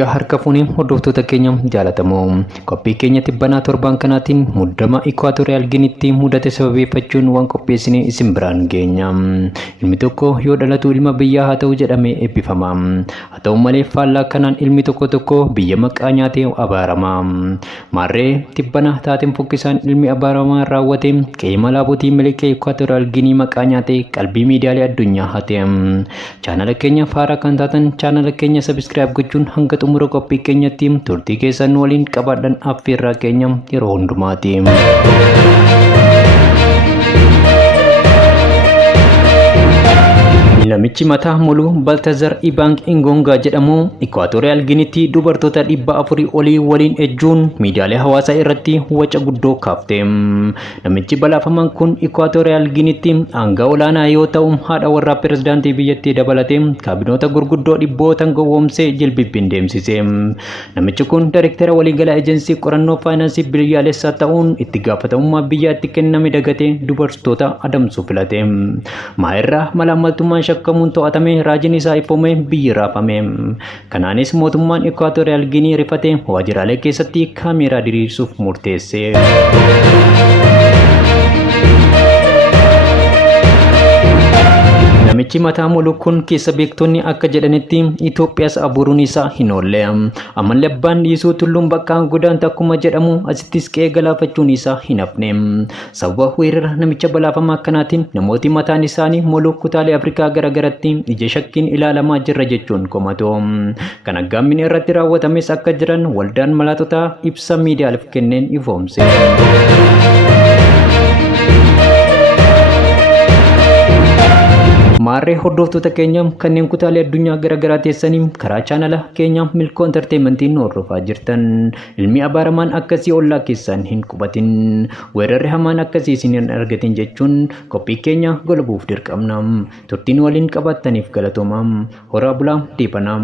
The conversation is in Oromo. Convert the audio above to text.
guyyaa harka fuunee hordoftoota keenya jaalatamoo qophii keenya tibbanaa torban kanaatiin muddama Ikwaatoriyaal Giniitti mudate sababeeffachuun waan qopheessinee isin biraan geenya. Ilmi tokko yoo dhalatu ilma biyyaa haa ta'u jedhamee eebbifama. Haa ta'u malee faallaa kanaan ilmi tokko biyya maqaa nyaatee abaarama. Maarree tibbana taateen fokkisaan ilmi abaaramaa raawwate qe'ee malaabotii miliqee Ikwaatoriyaal Ginii maqaa nyaatee qalbii miidiyaalee addunyaa hate. Chaanala keenya faaraa kan taatan chaanala keenya subscribe gochuun hanga xumura qophii keenyatti turtii keessan waliin qabaadhaan affeerraa keenya yeroo hundumaati. Namichi mataa muluu Baltazar Ibang Ingonga jedhamu Ikwaatoriyaal Giniitti dubartoota 400 olii waliin ejjuun miidiyaalee hawaasaa irratti waca guddoo kaafte. Namichi balaafamaan kun Ikwaatoriyaal Giniitti hanga olaanaa yoo ta'u haadha warraa pirezidaantii biyyattii dabalatee kaabinoota gurguddoo dhibbootaan gowwoomsee jilbibbiin deemsise. Namichi kun daayireektara waliigalaa ejensii qorannoo faayinaansii biyyaalessaa ta'uun itti gaafatamummaa biyyaatti kenname dagatee dubartoota adamsuu filate. Maayirraa malaamaltummaan shakkamuun to'atame raajiin isaa ifomee biyyi raafame. Kanaanis mootummaan Ikwaatoriyaal Ginii rifatee waajjiraalee keessatti kaameeraa diriirsuuf murteesse. Namichi mataa muluu kun keessa beektonni akka jedhanitti Itoophiyaas abuuruun isaa hin oolle. Ammallee abbaan dhiisuu tulluun bakkaan godaanta akkuma jedhamu asittis qe'ee galaafachuun isaa hin hafne. Sababa weerara namicha balaafamaa kanaatiin namooti mataan isaanii muluu kutaalee Afrikaa garaagaratti ija shakkiin ilaalamaa jirra jechuun komatu. Kan aggaammiin irratti raawwatames akka jiran waldaan malaatotaa ibsa miidiyaaleef kenneen ifoomse. Maarree hordoftoota keenya kanneen kutaalee addunyaa garaagaraa teessanii karaa chaanala keenya Milkoo Entertainmentiin hordofaa jirtan ilmi abaaramaan akkasii ollaa keessan hin qubatin weerarri hamaan akkasii isin hin argatin jechuun qophii keenya golabuuf dirqamna. Turtiin waliin qabattaniif galatoomaa. Horaa bulaa deebanaa.